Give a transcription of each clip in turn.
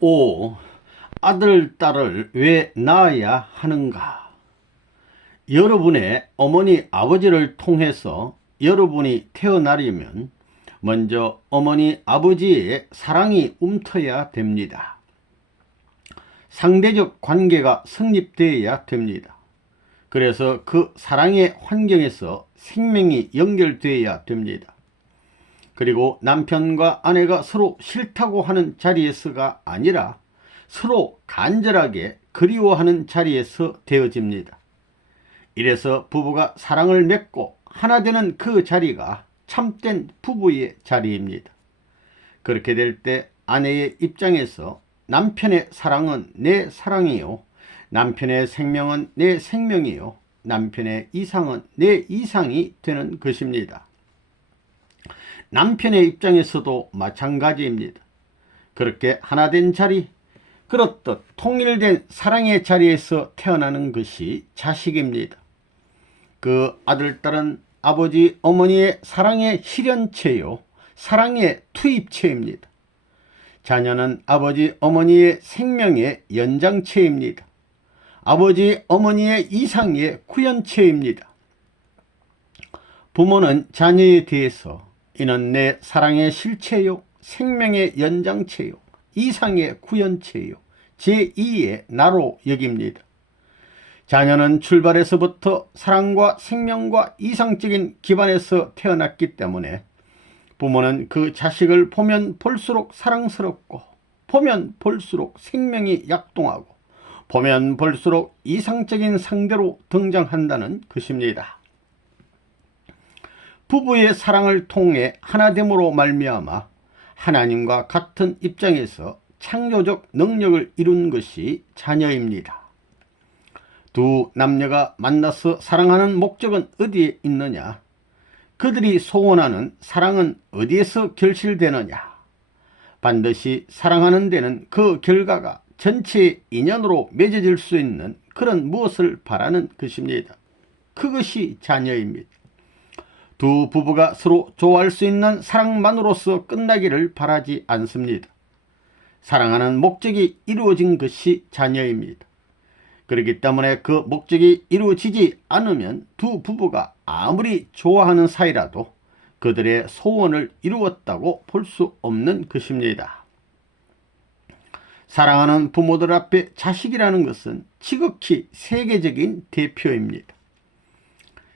5. 아들, 딸을 왜 낳아야 하는가? 여러분의 어머니, 아버지를 통해서 여러분이 태어나려면 먼저 어머니, 아버지의 사랑이 움터야 됩니다. 상대적 관계가 성립되어야 됩니다. 그래서 그 사랑의 환경에서 생명이 연결되어야 됩니다. 그리고 남편과 아내가 서로 싫다고 하는 자리에서가 아니라 서로 간절하게 그리워하는 자리에서 되어집니다. 이래서 부부가 사랑을 맺고 하나 되는 그 자리가 참된 부부의 자리입니다. 그렇게 될 때 아내의 입장에서 남편의 사랑은 내 사랑이요, 남편의 생명은 내 생명이요, 남편의 이상은 내 이상이 되는 것입니다. 남편의 입장에서도 마찬가지입니다. 그렇게 하나된 자리, 그렇듯 통일된 사랑의 자리에서 태어나는 것이 자식입니다. 그 아들, 딸은 아버지, 어머니의 사랑의 실현체요, 사랑의 투입체입니다. 자녀는 아버지, 어머니의 생명의 연장체입니다. 아버지, 어머니의 이상의 구현체입니다. 부모는 자녀에 대해서 이는 내 사랑의 실체요, 생명의 연장체요, 이상의 구현체요, 제2의 나로 여깁니다. 자녀는 출발에서부터 사랑과 생명과 이상적인 기반에서 태어났기 때문에 부모는 그 자식을 보면 볼수록 사랑스럽고, 보면 볼수록 생명이 약동하고, 보면 볼수록 이상적인 상대로 등장한다는 것입니다. 부부의 사랑을 통해 하나됨으로 말미암아 하나님과 같은 입장에서 창조적 능력을 이룬 것이 자녀입니다. 두 남녀가 만나서 사랑하는 목적은 어디에 있느냐? 그들이 소원하는 사랑은 어디에서 결실되느냐? 반드시 사랑하는 데는 그 결과가 전체의 인연으로 맺어질 수 있는 그런 무엇을 바라는 것입니다. 그것이 자녀입니다. 두 부부가 서로 좋아할 수 있는 사랑만으로서 끝나기를 바라지 않습니다. 사랑하는 목적이 이루어진 것이 자녀입니다. 그렇기 때문에 그 목적이 이루어지지 않으면 두 부부가 아무리 좋아하는 사이라도 그들의 소원을 이루었다고 볼 수 없는 것입니다. 사랑하는 부모들 앞에 자식이라는 것은 지극히 세계적인 대표입니다.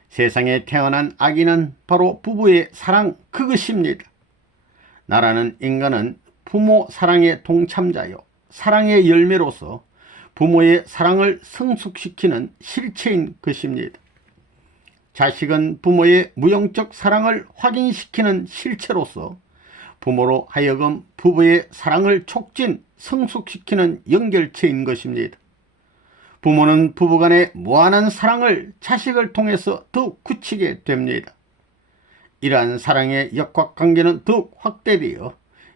세상에 태어난 아기는 바로 부부의 사랑, 그것입니다. 나라는 인간은 부모 사랑의 동참자요, 사랑의 열매로서 부모의 사랑을 성숙시키는 실체인 것입니다. 자식은 부모의 무형적 사랑을 확인시키는 실체로서 부모로 하여금 부부의 사랑을 촉진, 성숙시키는 연결체인 것입니다. 부모는 부부간의 무한한 사랑을 자식을 통해서 더욱 굳히게 됩니다. 이러한 사랑의 역학관계는 더욱 확대되어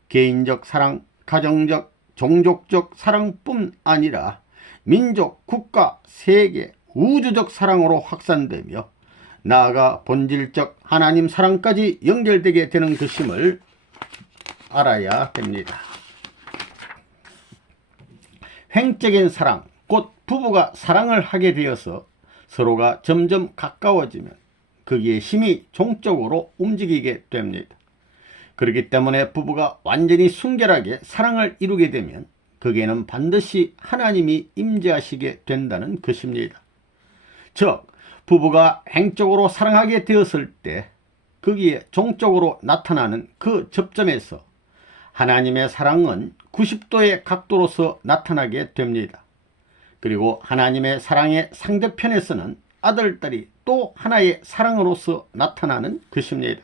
개인적 사랑, 가정적, 종족적 사랑뿐 아니라 민족, 국가, 세계, 우주적 사랑으로 확산되며 나아가 본질적 하나님 사랑까지 연결되게 되는 것임을 알아야 됩니다. 횡적인 사랑, 곧 부부가 사랑을 하게 되어서 서로가 점점 가까워지면 거기에 힘이 종적으로 움직이게 됩니다. 그렇기 때문에 부부가 완전히 순결하게 사랑을 이루게 되면 거기에는 반드시 하나님이 임재하시게 된다는 것입니다. 즉, 부부가 행적으로 사랑하게 되었을 때 거기에 종적으로 나타나는 그 접점에서 하나님의 사랑은 90도의 각도로서 나타나게 됩니다. 그리고 하나님의 사랑의 상대편에서는 아들, 딸이 또 하나의 사랑으로서 나타나는 것입니다.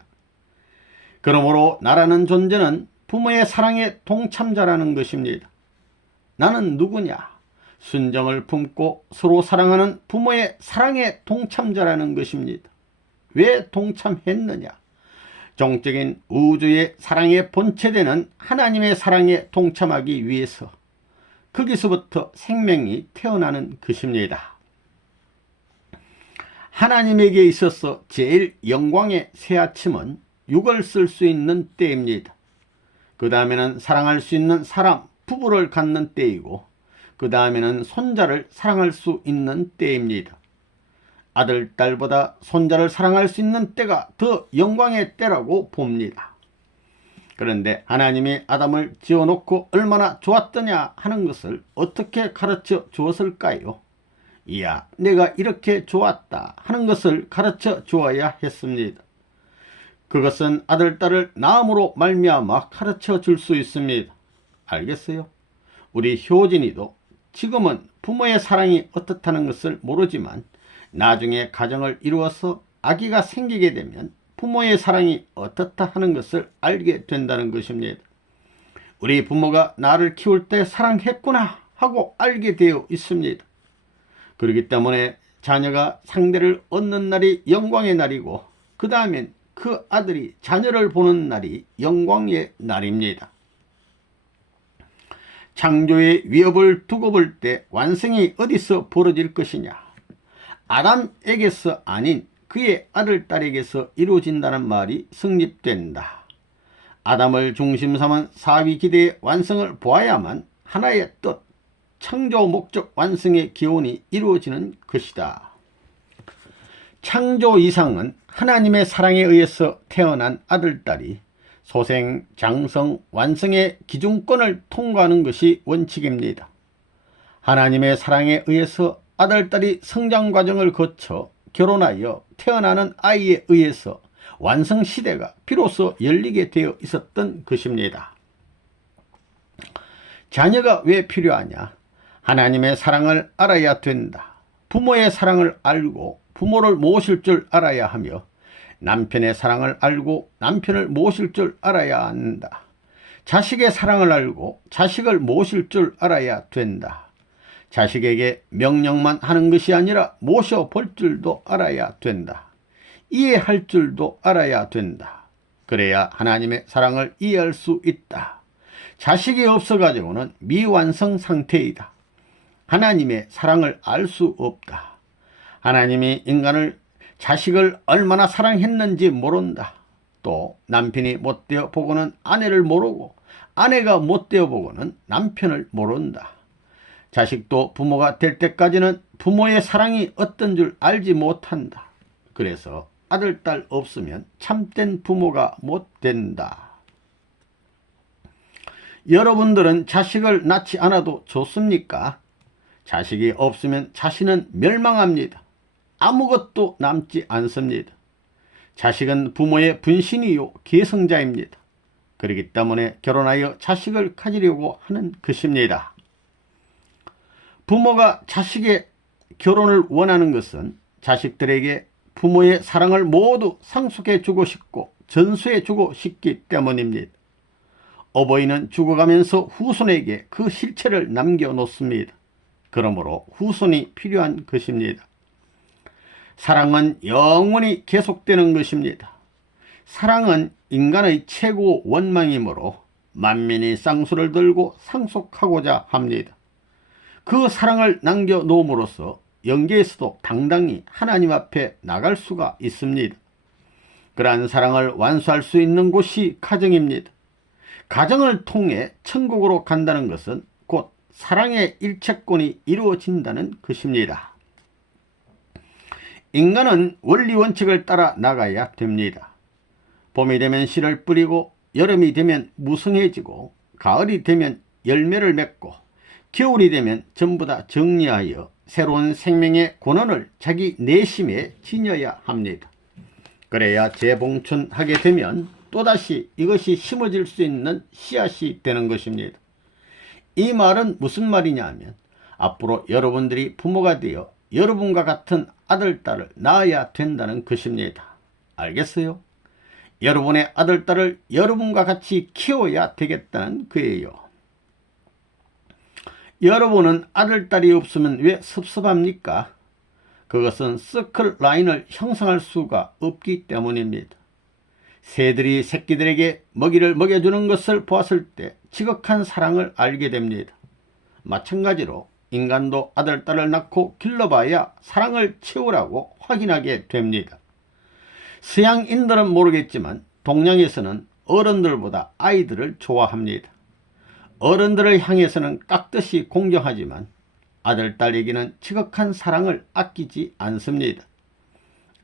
그러므로 나라는 존재는 부모의 사랑의 동참자라는 것입니다. 나는 누구냐? 순정을 품고 서로 사랑하는 부모의 사랑의 동참자라는 것입니다. 왜 동참했느냐? 종적인 우주의 사랑에 본체되는 하나님의 사랑에 동참하기 위해서 거기서부터 생명이 태어나는 것입니다. 하나님에게 있어서 제일 영광의 새아침은 육을 쓸 수 있는 때입니다. 그 다음에는 사랑할 수 있는 사람, 부부를 갖는 때이고 그 다음에는 손자를 사랑할 수 있는 때입니다. 아들, 딸보다 손자를 사랑할 수 있는 때가 더 영광의 때라고 봅니다. 그런데 하나님이 아담을 지어놓고 얼마나 좋았더냐 하는 것을 어떻게 가르쳐 주었을까요? 이야, 내가 이렇게 좋았다 하는 것을 가르쳐 주어야 했습니다. 그것은 아들, 딸을 낳음으로 말미암아 가르쳐 줄 수 있습니다. 알겠어요? 우리 효진이도 지금은 부모의 사랑이 어떻다는 것을 모르지만 나중에 가정을 이루어서 아기가 생기게 되면 부모의 사랑이 어떻다 하는 것을 알게 된다는 것입니다. 우리 부모가 나를 키울 때 사랑했구나 하고 알게 되어 있습니다. 그렇기 때문에 자녀가 상대를 얻는 날이 영광의 날이고 그 다음엔 그 아들이 자녀를 보는 날이 영광의 날입니다. 창조의 위협을 두고 볼 때 완성이 어디서 벌어질 것이냐? 아담에게서 아닌 그의 아들, 딸에게서 이루어진다는 말이 성립된다. 아담을 중심 삼은 사위 기대의 완성을 보아야만 하나의 뜻, 창조 목적 완성의 기원이 이루어지는 것이다. 창조 이상은 하나님의 사랑에 의해서 태어난 아들, 딸이 소생, 장성, 완성의 기준권을 통과하는 것이 원칙입니다. 하나님의 사랑에 의해서 아들, 딸이 성장 과정을 거쳐 결혼하여 태어나는 아이에 의해서 완성시대가 비로소 열리게 되어 있었던 것입니다. 자녀가 왜 필요하냐? 하나님의 사랑을 알아야 된다. 부모의 사랑을 알고 부모를 모실 줄 알아야 하며 남편의 사랑을 알고 남편을 모실 줄 알아야 한다. 자식의 사랑을 알고 자식을 모실 줄 알아야 된다. 자식에게 명령만 하는 것이 아니라 모셔볼 줄도 알아야 된다. 이해할 줄도 알아야 된다. 그래야 하나님의 사랑을 이해할 수 있다. 자식이 없어가지고는 미완성 상태이다. 하나님의 사랑을 알 수 없다. 하나님이 인간을 자식을 얼마나 사랑했는지 모른다. 또 남편이 못되어 보고는 아내를 모르고 아내가 못되어 보고는 남편을 모른다. 자식도 부모가 될 때까지는 부모의 사랑이 어떤 줄 알지 못한다. 그래서 아들, 딸 없으면 참된 부모가 못 된다. 여러분들은 자식을 낳지 않아도 좋습니까? 자식이 없으면 자신은 멸망합니다. 아무것도 남지 않습니다. 자식은 부모의 분신이요 계승자입니다. 그렇기 때문에 결혼하여 자식을 가지려고 하는 것입니다. 부모가 자식의 결혼을 원하는 것은 자식들에게 부모의 사랑을 모두 상속해 주고 싶고 전수해 주고 싶기 때문입니다. 어버이는 죽어가면서 후손에게 그 실체를 남겨놓습니다. 그러므로 후손이 필요한 것입니다. 사랑은 영원히 계속되는 것입니다. 사랑은 인간의 최고 원망이므로 만민이 쌍수를 들고 상속하고자 합니다. 그 사랑을 남겨놓음으로써 영계에서도 당당히 하나님 앞에 나갈 수가 있습니다. 그러한 사랑을 완수할 수 있는 곳이 가정입니다. 가정을 통해 천국으로 간다는 것은 곧 사랑의 일체권이 이루어진다는 것입니다. 인간은 원리 원칙을 따라 나가야 됩니다. 봄이 되면 씨를 뿌리고 여름이 되면 무성해지고 가을이 되면 열매를 맺고 겨울이 되면 전부 다 정리하여 새로운 생명의 권원을 자기 내심에 지녀야 합니다. 그래야 재봉춘하게 되면 또다시 이것이 심어질 수 있는 씨앗이 되는 것입니다. 이 말은 무슨 말이냐 하면 앞으로 여러분들이 부모가 되어 여러분과 같은 아들, 딸을 낳아야 된다는 것입니다. 알겠어요? 여러분의 아들, 딸을 여러분과 같이 키워야 되겠다는 거예요. 여러분은 아들, 딸이 없으면 왜 섭섭합니까? 그것은 서클 라인을 형성할 수가 없기 때문입니다. 새들이 새끼들에게 먹이를 먹여주는 것을 보았을 때 지극한 사랑을 알게 됩니다. 마찬가지로 인간도 아들, 딸을 낳고 길러봐야 사랑을 채우라고 확인하게 됩니다. 서양인들은 모르겠지만 동양에서는 어른들보다 아이들을 좋아합니다. 어른들을 향해서는 깍듯이 공경하지만 아들, 딸에게는 지극한 사랑을 아끼지 않습니다.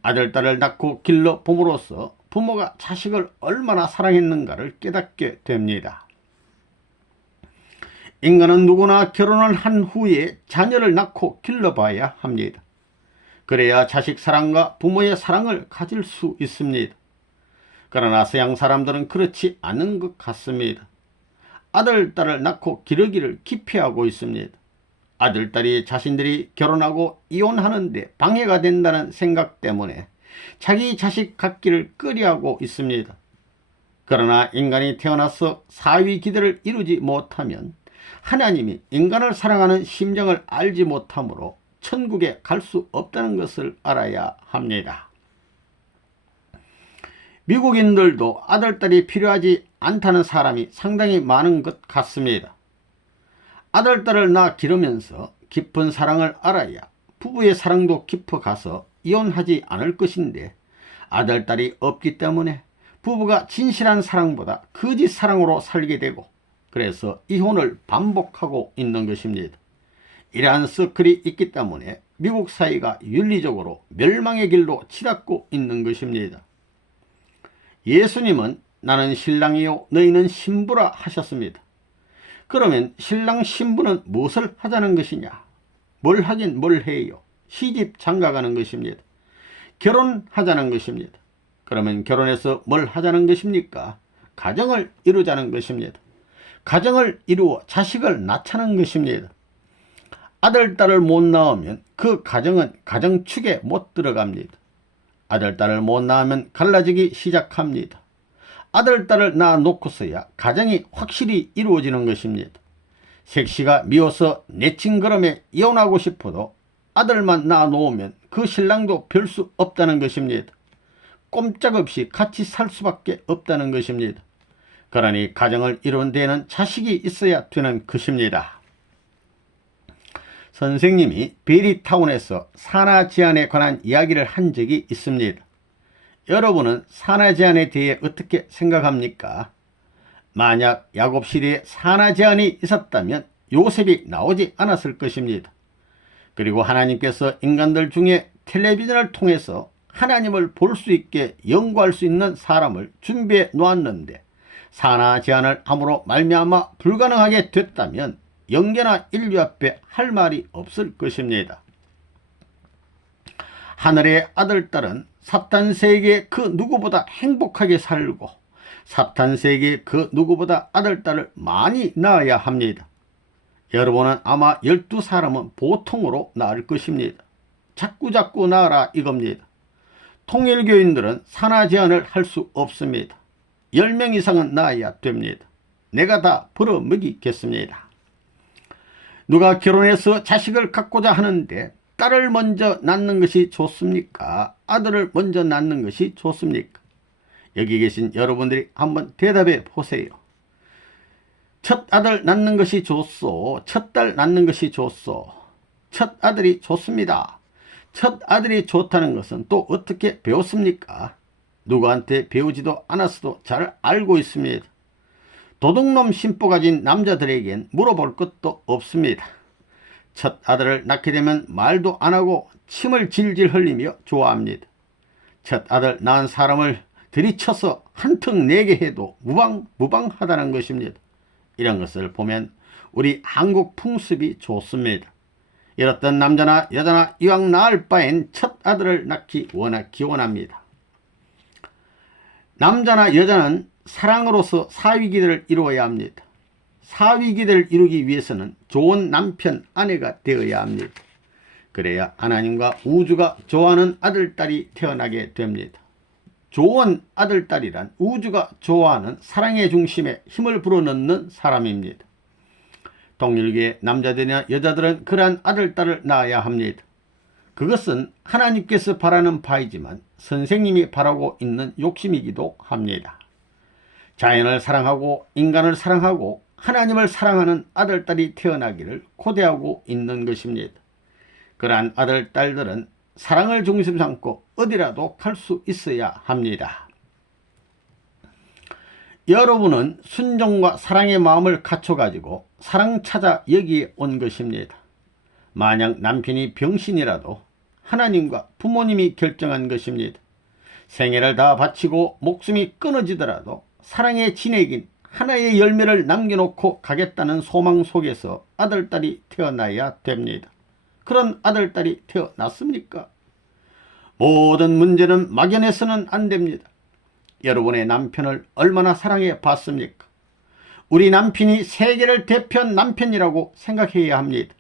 아들, 딸을 낳고 길러 봄으로써 부모가 자식을 얼마나 사랑했는가를 깨닫게 됩니다. 인간은 누구나 결혼을 한 후에 자녀를 낳고 길러봐야 합니다. 그래야 자식 사랑과 부모의 사랑을 가질 수 있습니다. 그러나 서양 사람들은 그렇지 않은 것 같습니다. 아들, 딸을 낳고 기르기를 기피하고 있습니다. 아들, 딸이 자신들이 결혼하고 이혼하는데 방해가 된다는 생각 때문에 자기 자식 갖기를 꺼려하고 있습니다. 그러나 인간이 태어나서 사위 기대를 이루지 못하면 하나님이 인간을 사랑하는 심정을 알지 못하므로 천국에 갈 수 없다는 것을 알아야 합니다. 미국인들도 아들, 딸이 필요하지 않다는 사람이 상당히 많은 것 같습니다. 아들, 딸을 낳아 기르면서 깊은 사랑을 알아야 부부의 사랑도 깊어가서 이혼하지 않을 것인데 아들, 딸이 없기 때문에 부부가 진실한 사랑보다 거짓 사랑으로 살게 되고 그래서 이혼을 반복하고 있는 것입니다. 이러한 서클이 있기 때문에 미국 사회가 윤리적으로 멸망의 길로 치닫고 있는 것입니다. 예수님은 나는 신랑이요 너희는 신부라 하셨습니다. 그러면 신랑 신부는 무엇을 하자는 것이냐? 뭘 하긴 뭘 해요? 시집 장가가는 것입니다. 결혼하자는 것입니다. 그러면 결혼해서 뭘 하자는 것입니까? 가정을 이루자는 것입니다. 가정을 이루어 자식을 낳자는 것입니다. 아들, 딸을 못 낳으면 그 가정은 가정축에 못 들어갑니다. 아들, 딸을 못 낳으면 갈라지기 시작합니다. 아들, 딸을 낳아 놓고서야 가정이 확실히 이루어지는 것입니다. 색시가 미워서 내친걸음에 이혼하고 싶어도 아들만 낳아 놓으면 그 신랑도 별 수 없다는 것입니다. 꼼짝없이 같이 살 수밖에 없다는 것입니다. 그러니 가정을 이룬 데에는 자식이 있어야 되는 것입니다. 선생님이 베리타운에서 산하 제한에 관한 이야기를 한 적이 있습니다. 여러분은 산하 제한에 대해 어떻게 생각합니까? 만약 야곱 시대에 산하 제한이 있었다면 요셉이 나오지 않았을 것입니다. 그리고 하나님께서 인간들 중에 텔레비전을 통해서 하나님을 볼 수 있게 연구할 수 있는 사람을 준비해 놓았는데 산하 제한을 함으로 말미암아 불가능하게 됐다면 영계나 인류 앞에 할 말이 없을 것입니다. 하늘의 아들, 딸은 사탄 세계에 그 누구보다 행복하게 살고 사탄 세계에 그 누구보다 아들, 딸을 많이 낳아야 합니다. 여러분은 아마 12사람은 보통으로 낳을 것입니다. 자꾸자꾸 낳아라 이겁니다. 통일교인들은 산하 제한을 할 수 없습니다. 10명 이상은 낳아야 됩니다. 내가 다 벌어먹이겠습니다. 누가 결혼해서 자식을 갖고자 하는데 딸을 먼저 낳는 것이 좋습니까? 아들을 먼저 낳는 것이 좋습니까? 여기 계신 여러분들이 한번 대답해 보세요. 첫 아들 낳는 것이 좋소? 첫 딸 낳는 것이 좋소? 첫 아들이 좋습니다. 첫 아들이 좋다는 것은 또 어떻게 배웠습니까? 누구한테 배우지도 않았어도 잘 알고 있습니다. 도둑놈 심보 가진 남자들에겐 물어볼 것도 없습니다. 첫 아들을 낳게 되면 말도 안하고 침을 질질 흘리며 좋아합니다. 첫 아들 낳은 사람을 들이쳐서 한턱 내게 해도 무방하다는 것입니다. 이런 것을 보면 우리 한국 풍습이 좋습니다. 이렇던 남자나 여자나 이왕 낳을 바엔 첫 아들을 낳기 워낙 기원합니다. 남자나 여자는 사랑으로서 사위기대를 이루어야 합니다. 사위기대를 이루기 위해서는 좋은 남편, 아내가 되어야 합니다. 그래야 하나님과 우주가 좋아하는 아들, 딸이 태어나게 됩니다. 좋은 아들, 딸이란 우주가 좋아하는 사랑의 중심에 힘을 불어넣는 사람입니다. 동일계 남자들이나 여자들은 그러한 아들, 딸을 낳아야 합니다. 그것은 하나님께서 바라는 바이지만 선생님이 바라고 있는 욕심이기도 합니다. 자연을 사랑하고 인간을 사랑하고 하나님을 사랑하는 아들, 딸이 태어나기를 고대하고 있는 것입니다. 그러한 아들, 딸들은 사랑을 중심 삼고 어디라도 갈 수 있어야 합니다. 여러분은 순종과 사랑의 마음을 갖춰가지고 사랑 찾아 여기에 온 것입니다. 만약 남편이 병신이라도 하나님과 부모님이 결정한 것입니다. 생애를 다 바치고 목숨이 끊어지더라도 사랑의 진액인 하나의 열매를 남겨놓고 가겠다는 소망 속에서 아들딸이 태어나야 됩니다. 그런 아들딸이 태어났습니까? 모든 문제는 막연해서는 안 됩니다. 여러분의 남편을 얼마나 사랑해 봤습니까? 우리 남편이 세계를 대표한 남편이라고 생각해야 합니다.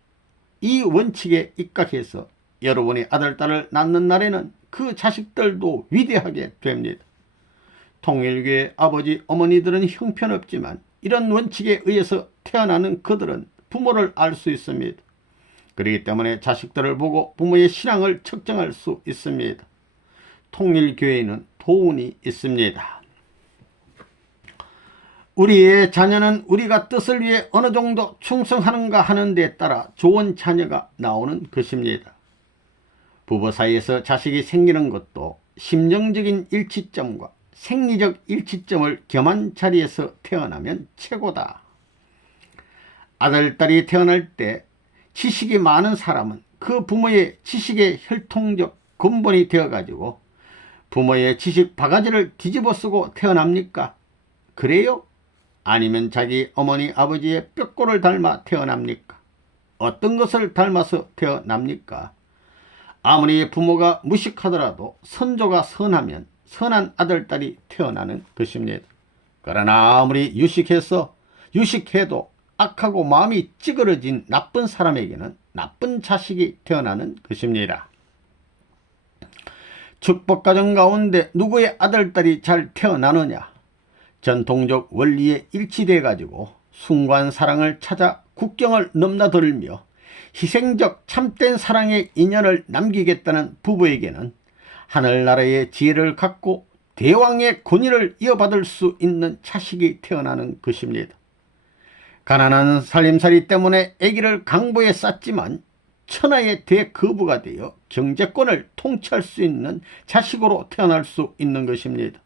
이 원칙에 입각해서 여러분의 아들딸을 낳는 날에는 그 자식들도 위대하게 됩니다. 통일교의 아버지 어머니들은 형편없지만 이런 원칙에 의해서 태어나는 그들은 부모를 알 수 있습니다. 그렇기 때문에 자식들을 보고 부모의 신앙을 측정할 수 있습니다. 통일교회는 도운이 있습니다. 우리의 자녀는 우리가 뜻을 위해 어느 정도 충성하는가 하는 데 따라 좋은 자녀가 나오는 것입니다. 부부 사이에서 자식이 생기는 것도 심정적인 일치점과 생리적 일치점을 겸한 자리에서 태어나면 최고다. 아들, 딸이 태어날 때 지식이 많은 사람은 그 부모의 지식의 혈통적 근본이 되어가지고 부모의 지식 바가지를 뒤집어 쓰고 태어납니까? 그래요? 아니면 자기 어머니 아버지의 뼈골을 닮아 태어납니까? 어떤 것을 닮아서 태어납니까? 아무리 부모가 무식하더라도 선조가 선하면 선한 아들딸이 태어나는 것입니다. 그러나 아무리 유식해도 악하고 마음이 찌그러진 나쁜 사람에게는 나쁜 자식이 태어나는 것입니다. 축복가정 가운데 누구의 아들딸이 잘 태어나느냐? 전통적 원리에 일치돼 가지고 숭고한 사랑을 찾아 국경을 넘나들며 희생적 참된 사랑의 인연을 남기겠다는 부부에게는 하늘나라의 지혜를 갖고 대왕의 권위를 이어받을 수 있는 자식이 태어나는 것입니다. 가난한 살림살이 때문에 아기를 강보에 쌌지만 천하의 대거부가 되어 경제권을 통치할 수 있는 자식으로 태어날 수 있는 것입니다.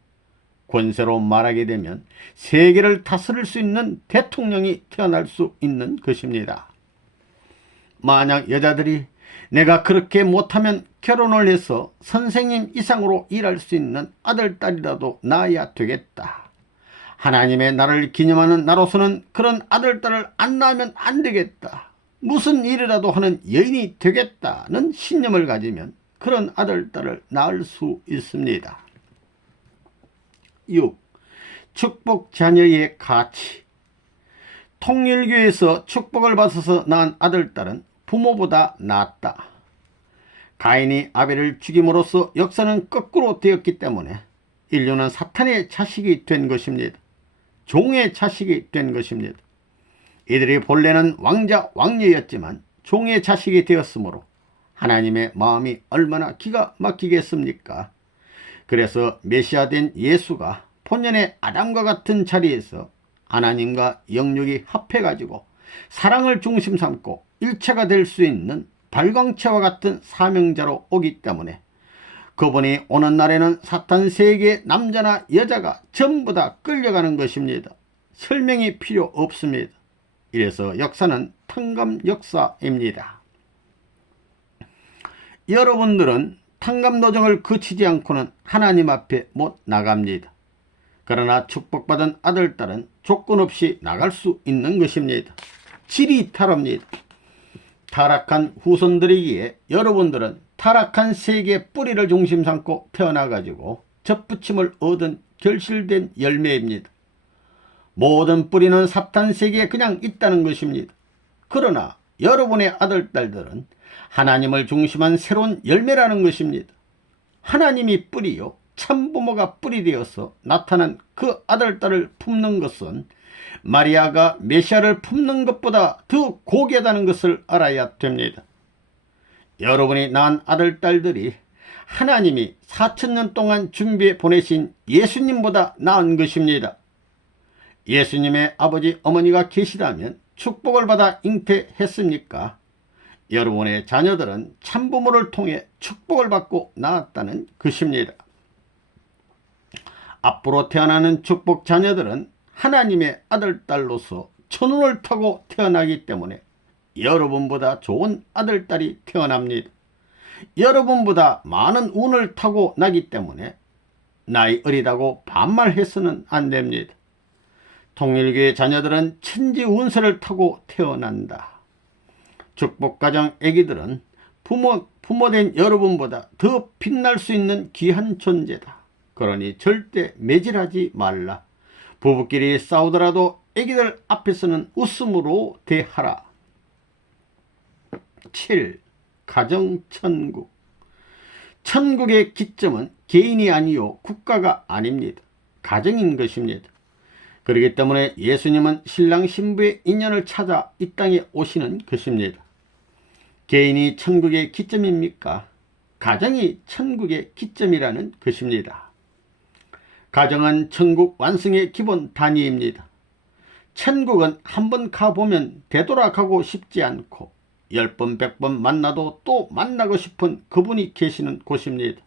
권세로 말하게 되면 세계를 다스릴 수 있는 대통령이 태어날 수 있는 것입니다. 만약 여자들이 내가 그렇게 못하면 결혼을 해서 선생님 이상으로 일할 수 있는 아들, 딸이라도 낳아야 되겠다. 하나님의 나를 기념하는 나로서는 그런 아들, 딸을 안 낳으면 안 되겠다. 무슨 일이라도 하는 여인이 되겠다는 신념을 가지면 그런 아들, 딸을 낳을 수 있습니다. 6. 축복 자녀의 가치. 통일교에서 축복을 받아서 낳은 아들, 딸은 부모보다 낫다. 가인이 아벨을 죽임으로써 역사는 거꾸로 되었기 때문에 인류는 사탄의 자식이 된 것입니다. 종의 자식이 된 것입니다. 이들이 본래는 왕자 왕녀였지만 종의 자식이 되었으므로 하나님의 마음이 얼마나 기가 막히겠습니까? 그래서 메시아 된 예수가 본연의 아담과 같은 자리에서 하나님과 영육이 합해가지고 사랑을 중심 삼고 일체가 될 수 있는 발광체와 같은 사명자로 오기 때문에 그분이 오는 날에는 사탄 세계의 남자나 여자가 전부 다 끌려가는 것입니다. 설명이 필요 없습니다. 이래서 역사는 탕감 역사입니다. 여러분들은 탕감 노정을 거치지 않고는 하나님 앞에 못 나갑니다. 그러나 축복받은 아들, 딸은 조건 없이 나갈 수 있는 것입니다. 질이 다릅니다. 타락한 후손들이기에 여러분들은 타락한 세계의 뿌리를 중심 삼고 태어나가지고 접붙임을 얻은 결실된 열매입니다. 모든 뿌리는 사탄 세계에 그냥 있다는 것입니다. 그러나 여러분의 아들, 딸들은 하나님을 중심한 새로운 열매라는 것입니다. 하나님이 뿌리요 참부모가 뿌리 되어서 나타난 그 아들, 딸을 품는 것은 마리아가 메시아를 품는 것보다 더 고귀하다는 것을 알아야 됩니다. 여러분이 낳은 아들, 딸들이 하나님이 4000년 동안 준비해 보내신 예수님보다 나은 것입니다. 예수님의 아버지 어머니가 계시다면 축복을 받아 잉태했습니까? 여러분의 자녀들은 참부모를 통해 축복을 받고 낳았다는 것입니다. 앞으로 태어나는 축복 자녀들은 하나님의 아들, 딸로서 천운을 타고 태어나기 때문에 여러분보다 좋은 아들, 딸이 태어납니다. 여러분보다 많은 운을 타고 나기 때문에 나이 어리다고 반말해서는 안 됩니다. 통일교회 자녀들은 천지 운세를 타고 태어난다. 축복가정 애기들은 부모된 여러분보다 더 빛날 수 있는 귀한 존재다. 그러니 절대 매질하지 말라. 부부끼리 싸우더라도 애기들 앞에서는 웃음으로 대하라. 7. 가정천국. 천국의 기점은 개인이 아니요 국가가 아닙니다. 가정인 것입니다. 그렇기 때문에 예수님은 신랑 신부의 인연을 찾아 이 땅에 오시는 것입니다. 개인이 천국의 기점입니까? 가정이 천국의 기점이라는 것입니다. 가정은 천국 완성의 기본 단위입니다. 천국은 한번 가보면 되돌아가고 싶지 않고 10번 100번 만나도 또 만나고 싶은 그분이 계시는 곳입니다.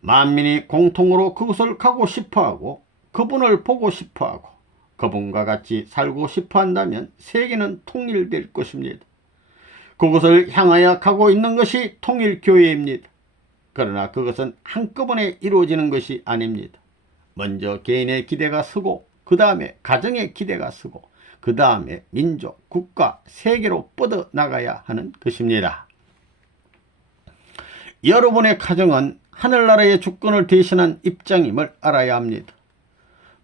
만민이 공통으로 그곳을 가고 싶어하고 그분을 보고 싶어하고 그분과 같이 살고 싶어한다면 세계는 통일될 것입니다. 그곳을 향하여 가고 있는 것이 통일교회입니다. 그러나 그것은 한꺼번에 이루어지는 것이 아닙니다. 먼저 개인의 기대가 서고 그 다음에 가정의 기대가 서고 그 다음에 민족, 국가, 세계로 뻗어나가야 하는 것입니다. 여러분의 가정은 하늘나라의 주권을 대신한 입장임을 알아야 합니다.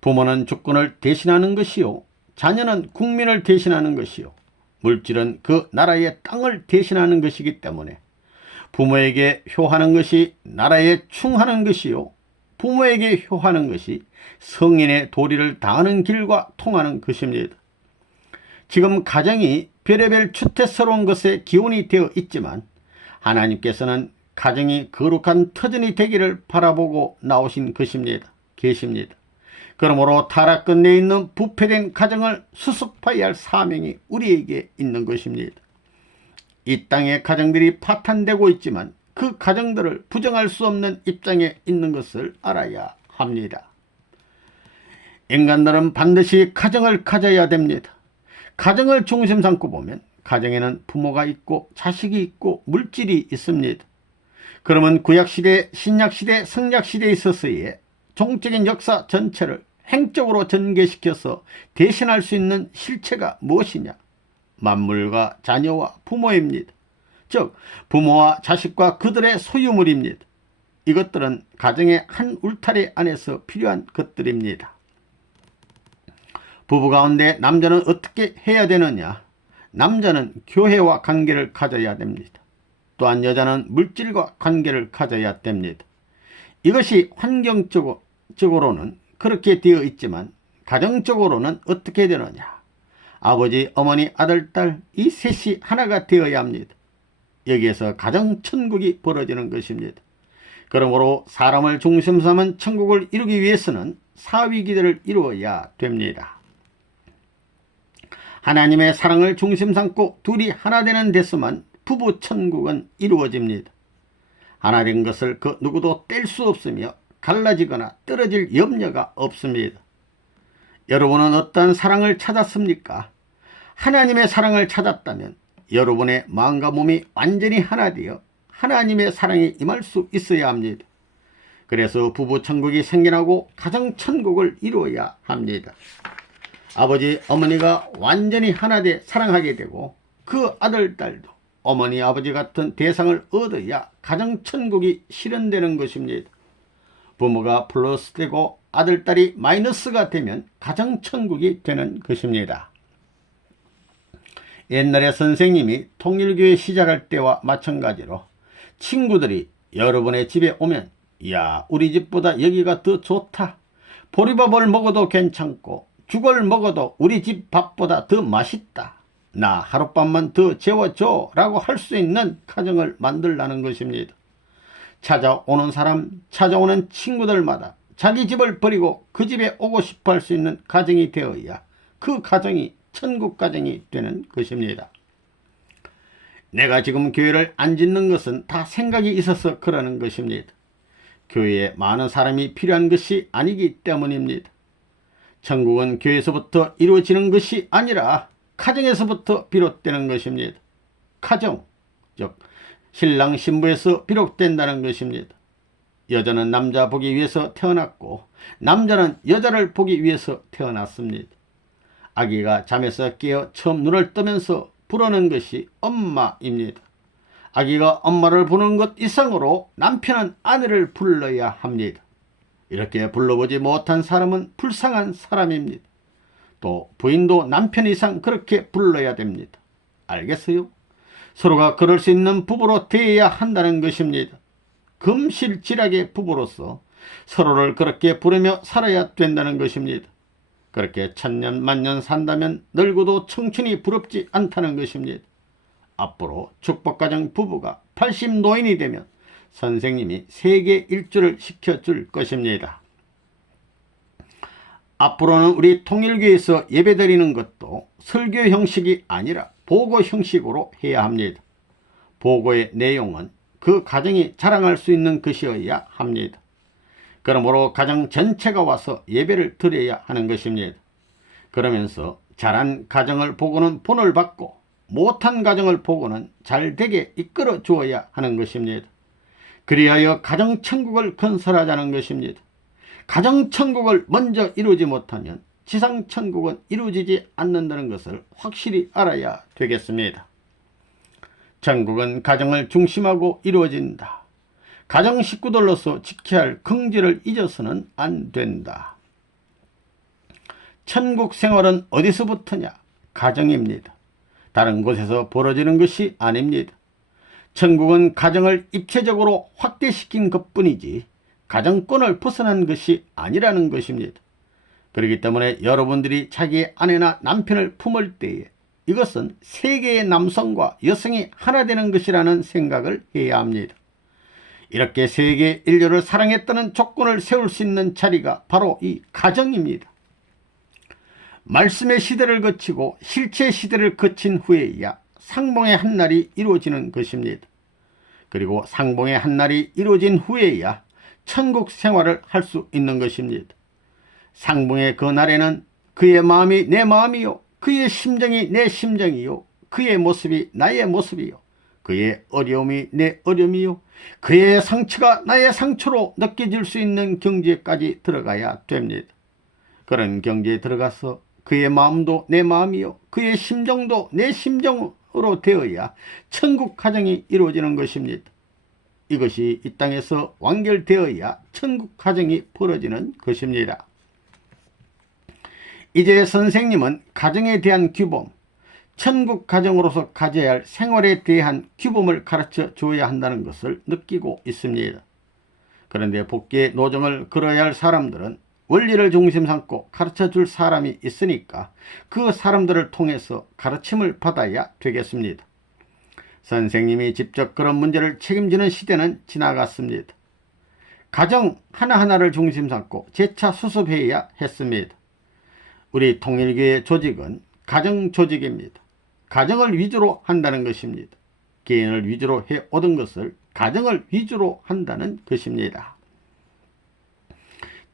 부모는 주권을 대신하는 것이요 자녀는 국민을 대신하는 것이요 물질은 그 나라의 땅을 대신하는 것이기 때문에 부모에게 효하는 것이 나라에 충하는 것이요 부모에게 효하는 것이 성인의 도리를 다하는 길과 통하는 것입니다. 지금 가정이 별의별 추태스러운 것에 기원이 되어 있지만 하나님께서는 가정이 거룩한 터전이 되기를 바라보고 나오신 것입니다. 계십니다. 그러므로 타락 끝내 있는 부패된 가정을 수습하여야 할 사명이 우리에게 있는 것입니다. 이 땅의 가정들이 파탄되고 있지만 그 가정들을 부정할 수 없는 입장에 있는 것을 알아야 합니다. 인간들은 반드시 가정을 가져야 됩니다. 가정을 중심 삼고 보면 가정에는 부모가 있고 자식이 있고 물질이 있습니다. 그러면 구약시대, 신약시대, 성약시대에 있어서의 종적인 역사 전체를 행적으로 전개시켜서 대신할 수 있는 실체가 무엇이냐? 만물과 자녀와 부모입니다. 즉 부모와 자식과 그들의 소유물입니다. 이것들은 가정의 한 울타리 안에서 필요한 것들입니다. 부부 가운데 남자는 어떻게 해야 되느냐? 남자는 교회와 관계를 가져야 됩니다. 또한 여자는 물질과 관계를 가져야 됩니다. 이것이 환경적으로는 그렇게 되어 있지만 가정적으로는 어떻게 되느냐? 아버지, 어머니, 아들, 딸 이 셋이 하나가 되어야 합니다. 여기에서 가정천국이 벌어지는 것입니다. 그러므로 사람을 중심 삼은 천국을 이루기 위해서는 사위기대를 이루어야 됩니다. 하나님의 사랑을 중심 삼고 둘이 하나 되는 데서만 부부 천국은 이루어집니다. 하나 된 것을 그 누구도 뗄 수 없으며 갈라지거나 떨어질 염려가 없습니다. 여러분은 어떠한 사랑을 찾았습니까? 하나님의 사랑을 찾았다면 여러분의 마음과 몸이 완전히 하나 되어 하나님의 사랑이 임할 수 있어야 합니다. 그래서 부부 천국이 생겨나고 가정 천국을 이루어야 합니다. 아버지, 어머니가 완전히 하나 돼 사랑하게 되고 그 아들, 딸도 어머니, 아버지 같은 대상을 얻어야 가정 천국이 실현되는 것입니다. 부모가 플러스 되고 아들, 딸이 마이너스가 되면 가정 천국이 되는 것입니다. 옛날에 선생님이 통일교회 시작할 때와 마찬가지로 친구들이 여러분의 집에 오면 야, 우리 집보다 여기가 더 좋다. 보리밥을 먹어도 괜찮고 죽을 먹어도 우리 집 밥보다 더 맛있다. 나 하룻밤만 더 재워줘 라고 할 수 있는 가정을 만들라는 것입니다. 찾아오는 사람, 찾아오는 친구들마다 자기 집을 버리고 그 집에 오고 싶어 할 수 있는 가정이 되어야 그 가정이 천국 가정이 되는 것입니다. 내가 지금 교회를 안 짓는 것은 다 생각이 있어서 그러는 것입니다. 교회에 많은 사람이 필요한 것이 아니기 때문입니다. 천국은 교회에서부터 이루어지는 것이 아니라 가정에서부터 비롯되는 것입니다. 가정, 즉 신랑 신부에서 비롯된다는 것입니다. 여자는 남자 보기 위해서 태어났고 남자는 여자를 보기 위해서 태어났습니다. 아기가 잠에서 깨어 처음 눈을 뜨면서 부르는 것이 엄마입니다. 아기가 엄마를 부르는 것 이상으로 남편은 아내를 불러야 합니다. 이렇게 불러보지 못한 사람은 불쌍한 사람입니다. 또 부인도 남편 이상 그렇게 불러야 됩니다. 알겠어요? 서로가 그럴 수 있는 부부로 되어야 한다는 것입니다. 금실질하게 부부로서 서로를 그렇게 부르며 살아야 된다는 것입니다. 그렇게 천년 만년 산다면 늙어도 청춘이 부럽지 않다는 것입니다. 앞으로 축복가정 부부가 80 노인이 되면 선생님이 세계 일주를 시켜줄 것입니다. 앞으로는 우리 통일교에서 예배드리는 것도 설교 형식이 아니라 보고 형식으로 해야 합니다. 보고의 내용은 그 가정이 자랑할 수 있는 것이어야 합니다. 그러므로 가정 전체가 와서 예배를 드려야 하는 것입니다. 그러면서 잘한 가정을 보고는 본을 받고 못한 가정을 보고는 잘되게 이끌어 주어야 하는 것입니다. 그리하여 가정천국을 건설하자는 것입니다. 가정천국을 먼저 이루지 못하면 지상천국은 이루어지지 않는다는 것을 확실히 알아야 되겠습니다. 천국은 가정을 중심하고 이루어진다. 가정 식구들로서 지켜야 할 긍지를 잊어서는 안 된다. 천국 생활은 어디서부터냐? 가정입니다. 다른 곳에서 벌어지는 것이 아닙니다. 천국은 가정을 입체적으로 확대시킨 것뿐이지 가정권을 벗어난 것이 아니라는 것입니다. 그렇기 때문에 여러분들이 자기의 아내나 남편을 품을 때에 이것은 세계의 남성과 여성이 하나 되는 것이라는 생각을 해야 합니다. 이렇게 세계 인류를 사랑했다는 조건을 세울 수 있는 자리가 바로 이 가정입니다. 말씀의 시대를 거치고 실체 시대를 거친 후에야 상봉의 한 날이 이루어지는 것입니다. 그리고 상봉의 한 날이 이루어진 후에야 천국 생활을 할 수 있는 것입니다. 상봉의 그 날에는 그의 마음이 내 마음이요, 그의 심정이 내 심정이요, 그의 모습이 나의 모습이요, 그의 어려움이 내 어려움이요, 그의 상처가 나의 상처로 느껴질 수 있는 경지에까지 들어가야 됩니다. 그런 경지에 들어가서 그의 마음도 내 마음이요, 그의 심정도 내 심정으로 되어야 천국 가정이 이루어지는 것입니다. 이것이 이 땅에서 완결되어야 천국 가정이 벌어지는 것입니다. 이제 선생님은 가정에 대한 규범, 천국 가정으로서 가져야 할 생활에 대한 규범을 가르쳐 줘야 한다는 것을 느끼고 있습니다. 그런데 복귀의 노정을 걸어야 할 사람들은 원리를 중심 삼고 가르쳐 줄 사람이 있으니까 그 사람들을 통해서 가르침을 받아야 되겠습니다. 선생님이 직접 그런 문제를 책임지는 시대는 지나갔습니다. 가정 하나하나를 중심 삼고 재차 수습해야 했습니다. 우리 통일교의 조직은 가정 조직입니다. 가정을 위주로 한다는 것입니다. 개인을 위주로 해오던 것을 가정을 위주로 한다는 것입니다.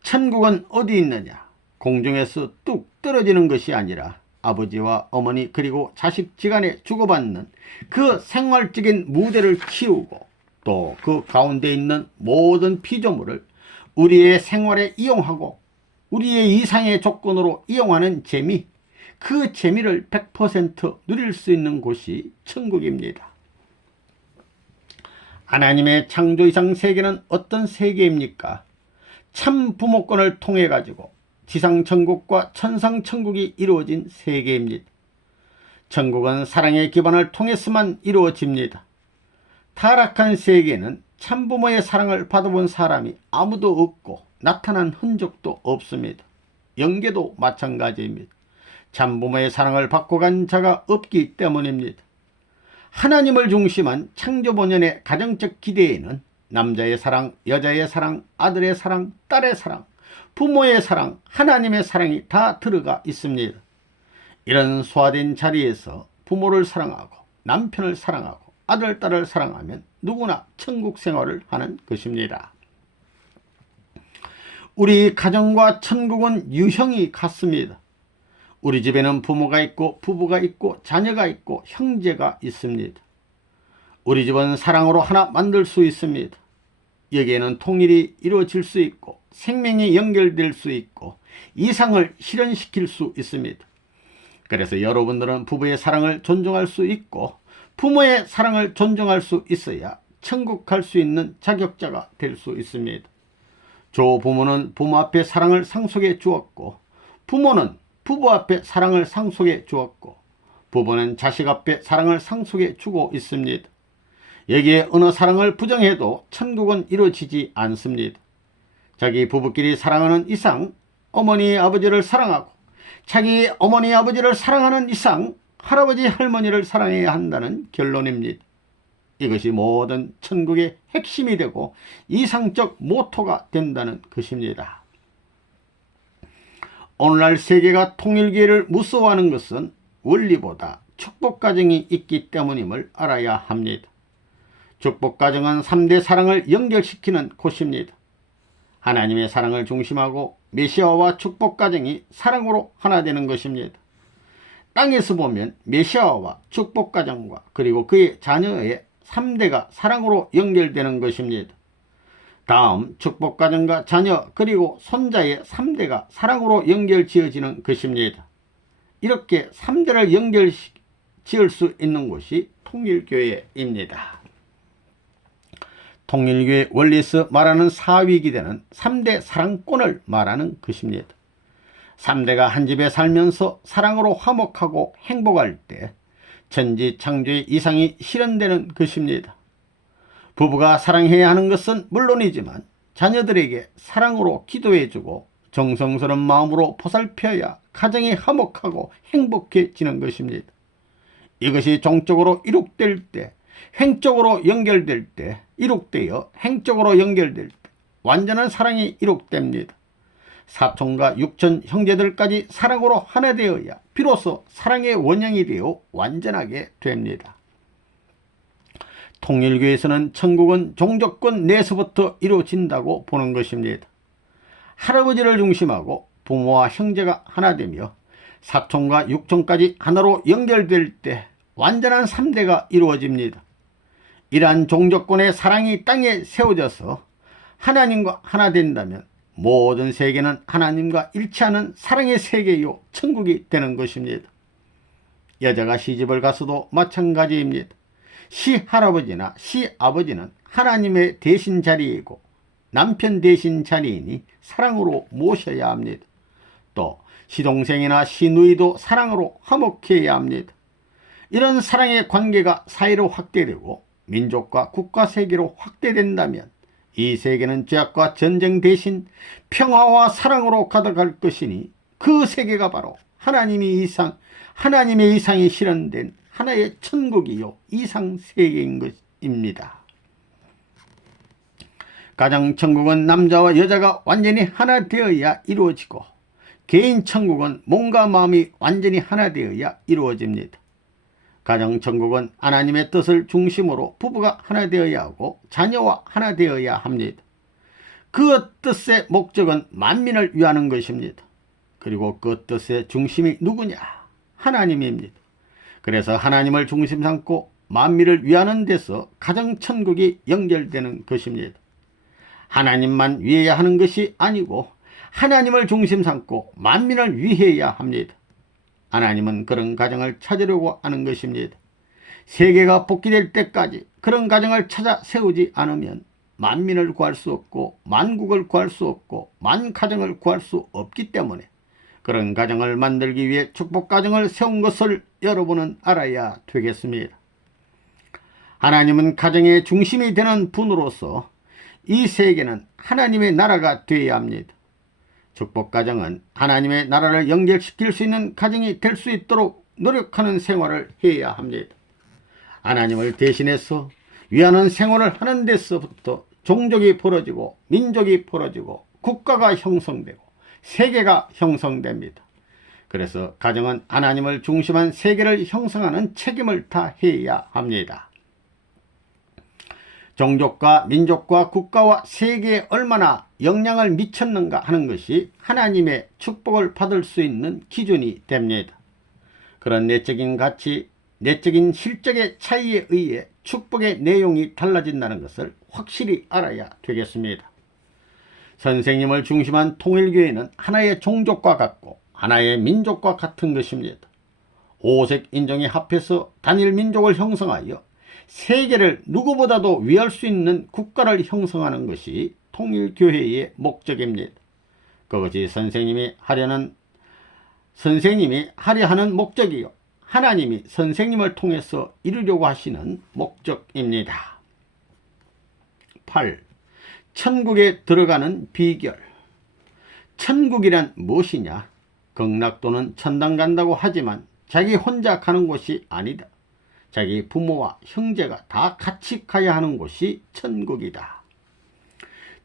천국은 어디 있느냐? 공중에서 뚝 떨어지는 것이 아니라 아버지와 어머니 그리고 자식 지간에 주고받는 그 생활적인 무대를 키우고 또 그 가운데 있는 모든 피조물을 우리의 생활에 이용하고 우리의 이상의 조건으로 이용하는 재미, 그 재미를 100% 누릴 수 있는 곳이 천국입니다. 하나님의 창조 이상 세계는 어떤 세계입니까? 참 부모권을 통해 가지고 지상천국과 천상천국이 이루어진 세계입니다. 천국은 사랑의 기반을 통해서만 이루어집니다. 타락한 세계는 참부모의 사랑을 받아본 사람이 아무도 없고 나타난 흔적도 없습니다. 영계도 마찬가지입니다. 참부모의 사랑을 받고 간 자가 없기 때문입니다. 하나님을 중심한 창조본연의 가정적 기대에는 남자의 사랑, 여자의 사랑, 아들의 사랑, 딸의 사랑, 부모의 사랑, 하나님의 사랑이 다 들어가 있습니다. 이런 소화된 자리에서 부모를 사랑하고 남편을 사랑하고 아들, 딸을 사랑하면 누구나 천국 생활을 하는 것입니다. 우리 가정과 천국은 유형이 같습니다. 우리 집에는 부모가 있고 부부가 있고 자녀가 있고 형제가 있습니다. 우리 집은 사랑으로 하나 만들 수 있습니다. 여기에는 통일이 이루어질 수 있고 생명이 연결될 수 있고 이상을 실현시킬 수 있습니다. 그래서 여러분들은 부부의 사랑을 존중할 수 있고 부모의 사랑을 존중할 수 있어야 천국 갈 수 있는 자격자가 될 수 있습니다. 조부모는 부모 앞에 사랑을 상속해 주었고 부모는 부부 앞에 사랑을 상속해 주었고 부부는 자식 앞에 사랑을 상속해 주고 있습니다. 여기에 어느 사랑을 부정해도 천국은 이루어지지 않습니다. 자기 부부끼리 사랑하는 이상 어머니 아버지를 사랑하고 자기 어머니 아버지를 사랑하는 이상 할아버지 할머니를 사랑해야 한다는 결론입니다. 이것이 모든 천국의 핵심이 되고 이상적 모토가 된다는 것입니다. 오늘날 세계가 통일교회를 무서워하는 것은 원리보다 축복가정이 있기 때문임을 알아야 합니다. 축복가정은 3대 사랑을 연결시키는 곳입니다. 하나님의 사랑을 중심하고 메시아와 축복가정이 사랑으로 하나 되는 것입니다. 땅에서 보면 메시아와 축복가정과 그리고 그의 자녀의 3대가 사랑으로 연결되는 것입니다. 다음 축복가정과 자녀 그리고 손자의 3대가 사랑으로 연결지어지는 것입니다. 이렇게 3대를 연결지을 수 있는 곳이 통일교회입니다. 통일교회 원리에서 말하는 사위기대는 3대 사랑권을 말하는 것입니다. 3대가 한 집에 살면서 사랑으로 화목하고 행복할 때 천지창조의 이상이 실현되는 것입니다. 부부가 사랑해야 하는 것은 물론이지만 자녀들에게 사랑으로 기도해주고 정성스러운 마음으로 보살펴야 가정이 화목하고 행복해지는 것입니다. 이것이 종적으로 이룩될 때, 횡적으로 연결될 때, 이룩되어 행적으로 연결될 때 완전한 사랑이 이룩됩니다. 사촌과 육촌 형제들까지 사랑으로 하나 되어야 비로소 사랑의 원형이 되어 완전하게 됩니다. 통일교에서는 천국은 종족권 내에서부터 이루어진다고 보는 것입니다. 할아버지를 중심하고 부모와 형제가 하나 되며 사촌과 육촌까지 하나로 연결될 때 완전한 3대가 이루어집니다. 이러한 종족권의 사랑이 땅에 세워져서 하나님과 하나 된다면 모든 세계는 하나님과 일치하는 사랑의 세계요 천국이 되는 것입니다. 여자가 시집을 가서도 마찬가지입니다. 시할아버지나 시아버지는 하나님의 대신 자리이고 남편 대신 자리이니 사랑으로 모셔야 합니다. 또 시동생이나 시누이도 사랑으로 화목해야 합니다. 이런 사랑의 관계가 사회로 확대되고 민족과 국가 세계로 확대된다면 이 세계는 죄악과 전쟁 대신 평화와 사랑으로 가득할 것이니 그 세계가 바로 하나님의 이상이 실현된 하나의 천국이요 이상 세계인 것입니다. 가정 천국은 남자와 여자가 완전히 하나 되어야 이루어지고 개인 천국은 몸과 마음이 완전히 하나 되어야 이루어집니다. 가정 천국은 하나님의 뜻을 중심으로 부부가 하나 되어야 하고 자녀와 하나 되어야 합니다. 그 뜻의 목적은 만민을 위하는 것입니다. 그리고 그 뜻의 중심이 누구냐? 하나님입니다. 그래서 하나님을 중심 삼고 만민을 위하는 데서 가정 천국이 연결되는 것입니다. 하나님만 위해야 하는 것이 아니고 하나님을 중심 삼고 만민을 위해야 합니다. 하나님은 그런 가정을 찾으려고 하는 것입니다. 세계가 복귀될 때까지 그런 가정을 찾아 세우지 않으면 만민을 구할 수 없고 만국을 구할 수 없고 만가정을 구할 수 없기 때문에 그런 가정을 만들기 위해 축복가정을 세운 것을 여러분은 알아야 되겠습니다. 하나님은 가정의 중심이 되는 분으로서 이 세계는 하나님의 나라가 되어야 합니다. 축복가정은 하나님의 나라를 연결시킬 수 있는 가정이 될 수 있도록 노력하는 생활을 해야 합니다. 하나님을 대신해서 위하는 생활을 하는 데서부터 종족이 벌어지고 민족이 벌어지고 국가가 형성되고 세계가 형성됩니다. 그래서 가정은 하나님을 중심한 세계를 형성하는 책임을 다해야 합니다. 종족과 민족과 국가와 세계에 얼마나 영향을 미쳤는가 하는 것이 하나님의 축복을 받을 수 있는 기준이 됩니다. 그런 내적인 가치, 내적인 실적의 차이에 의해 축복의 내용이 달라진다는 것을 확실히 알아야 되겠습니다. 선생님을 중심한 통일교회는 하나의 종족과 같고 하나의 민족과 같은 것입니다. 오색 인종이 합해서 단일 민족을 형성하여 세계를 누구보다도 위할 수 있는 국가를 형성하는 것이 통일교회의 목적입니다. 그것이 선생님이 하려 하는 목적이요, 하나님이 선생님을 통해서 이루려고 하시는 목적입니다. 8. 천국에 들어가는 비결. 천국이란 무엇이냐? 극락도는 천당 간다고 하지만 자기 혼자 가는 곳이 아니다. 자기 부모와 형제가 다 같이 가야 하는 곳이 천국이다.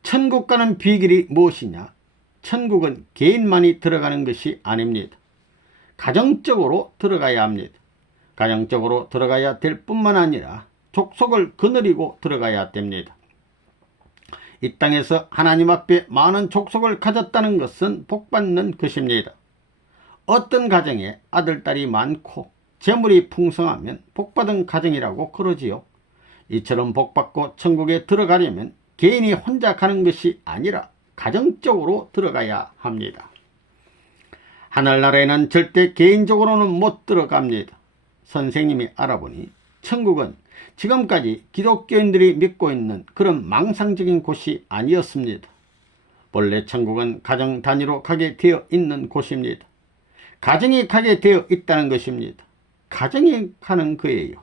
천국 가는 비결이 무엇이냐? 천국은 개인만이 들어가는 것이 아닙니다. 가정적으로 들어가야 합니다. 가정적으로 들어가야 될 뿐만 아니라 족속을 거느리고 들어가야 됩니다. 이 땅에서 하나님 앞에 많은 족속을 가졌다는 것은 복받는 것입니다. 어떤 가정에 아들, 딸이 많고 재물이 풍성하면 복받은 가정이라고 그러지요. 이처럼 복받고 천국에 들어가려면 개인이 혼자 가는 것이 아니라 가정적으로 들어가야 합니다. 하늘나라에는 절대 개인적으로는 못 들어갑니다. 선생님이 알아보니 천국은 지금까지 기독교인들이 믿고 있는 그런 망상적인 곳이 아니었습니다. 본래 천국은 가정 단위로 가게 되어 있는 곳입니다. 가정이 가게 되어 있다는 것입니다. 가정이 가는 거예요.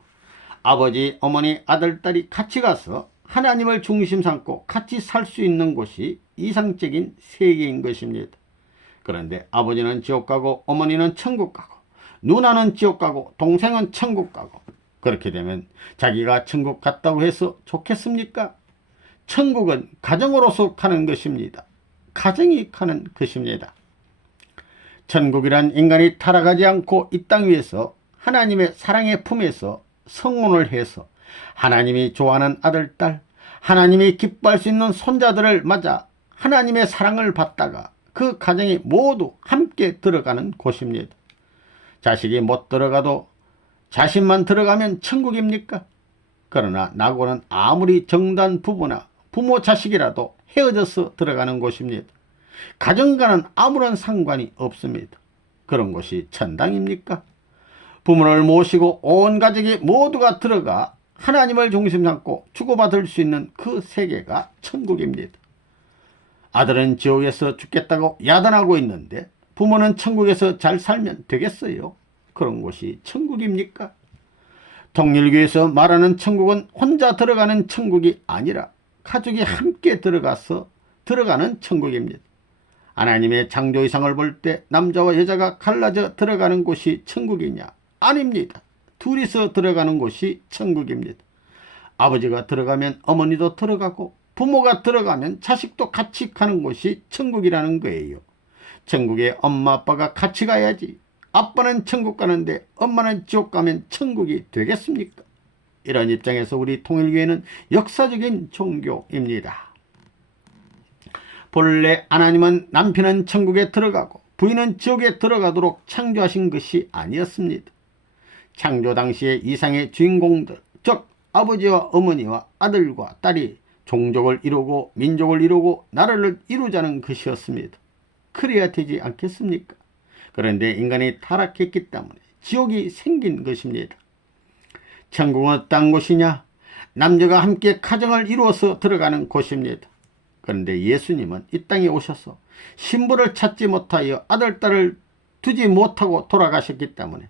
아버지, 어머니, 아들, 딸이 같이 가서 하나님을 중심 삼고 같이 살 수 있는 곳이 이상적인 세계인 것입니다. 그런데 아버지는 지옥 가고 어머니는 천국 가고 누나는 지옥 가고 동생은 천국 가고, 그렇게 되면 자기가 천국 갔다고 해서 좋겠습니까? 천국은 가정으로서 가는 것입니다. 가정이 가는 것입니다. 천국이란 인간이 타락하지 않고 이 땅 위에서 하나님의 사랑의 품에서 성혼을 해서 하나님이 좋아하는 아들, 딸, 하나님이 기뻐할 수 있는 손자들을 맞아 하나님의 사랑을 받다가 그 가정이 모두 함께 들어가는 곳입니다. 자식이 못 들어가도 자신만 들어가면 천국입니까? 그러나 낙원은 아무리 정단 부부나 부모 자식이라도 헤어져서 들어가는 곳입니다. 가정과는 아무런 상관이 없습니다. 그런 곳이 천당입니까? 부모를 모시고 온 가족이 모두가 들어가 하나님을 중심 삼고 주고받을 수 있는 그 세계가 천국입니다. 아들은 지옥에서 죽겠다고 야단하고 있는데 부모는 천국에서 잘 살면 되겠어요? 그런 곳이 천국입니까? 통일교에서 말하는 천국은 혼자 들어가는 천국이 아니라 가족이 함께 들어가서 들어가는 천국입니다. 하나님의 창조이상을 볼 때 남자와 여자가 갈라져 들어가는 곳이 천국이냐? 아닙니다. 둘이서 들어가는 곳이 천국입니다. 아버지가 들어가면 어머니도 들어가고 부모가 들어가면 자식도 같이 가는 곳이 천국이라는 거예요. 천국에 엄마 아빠가 같이 가야지. 아빠는 천국 가는데 엄마는 지옥 가면 천국이 되겠습니까? 이런 입장에서 우리 통일교회는 역사적인 종교입니다. 본래 하나님은 남편은 천국에 들어가고 부인은 지옥에 들어가도록 창조하신 것이 아니었습니다. 창조 당시의 이상의 주인공들, 즉 아버지와 어머니와 아들과 딸이 종족을 이루고 민족을 이루고 나라를 이루자는 것이었습니다. 그래야 되지 않겠습니까? 그런데 인간이 타락했기 때문에 지옥이 생긴 것입니다. 천국은 어떤 곳이냐? 남녀가 함께 가정을 이루어서 들어가는 곳입니다. 그런데 예수님은 이 땅에 오셔서 신부를 찾지 못하여 아들, 딸을 두지 못하고 돌아가셨기 때문에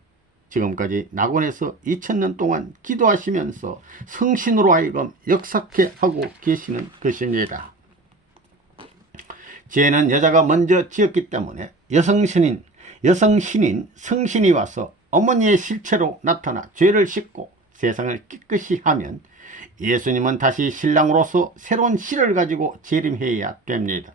지금까지 낙원에서 2000년 동안 기도하시면서 성신으로 하여금 역사케 하고 계시는 것입니다. 죄는 여자가 먼저 지었기 때문에 여성신인 성신이 와서 어머니의 실체로 나타나 죄를 씻고 세상을 깨끗이 하면 예수님은 다시 신랑으로서 새로운 씨를 가지고 재림해야 됩니다.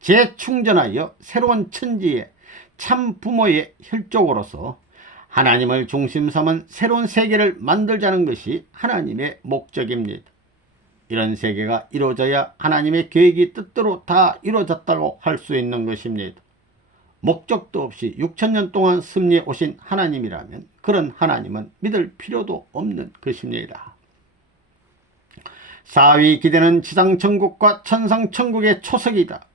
재충전하여 새로운 천지의 참 부모의 혈족으로서 하나님을 중심 삼은 새로운 세계를 만들자는 것이 하나님의 목적입니다. 이런 세계가 이루어져야 하나님의 계획이 뜻대로 다 이루어졌다고 할 수 있는 것입니다. 목적도 없이 6천년 동안 섭리해 오신 하나님이라면 그런 하나님은 믿을 필요도 없는 것입니다. 사위 기대는 지상천국과 천상천국의 초석이다.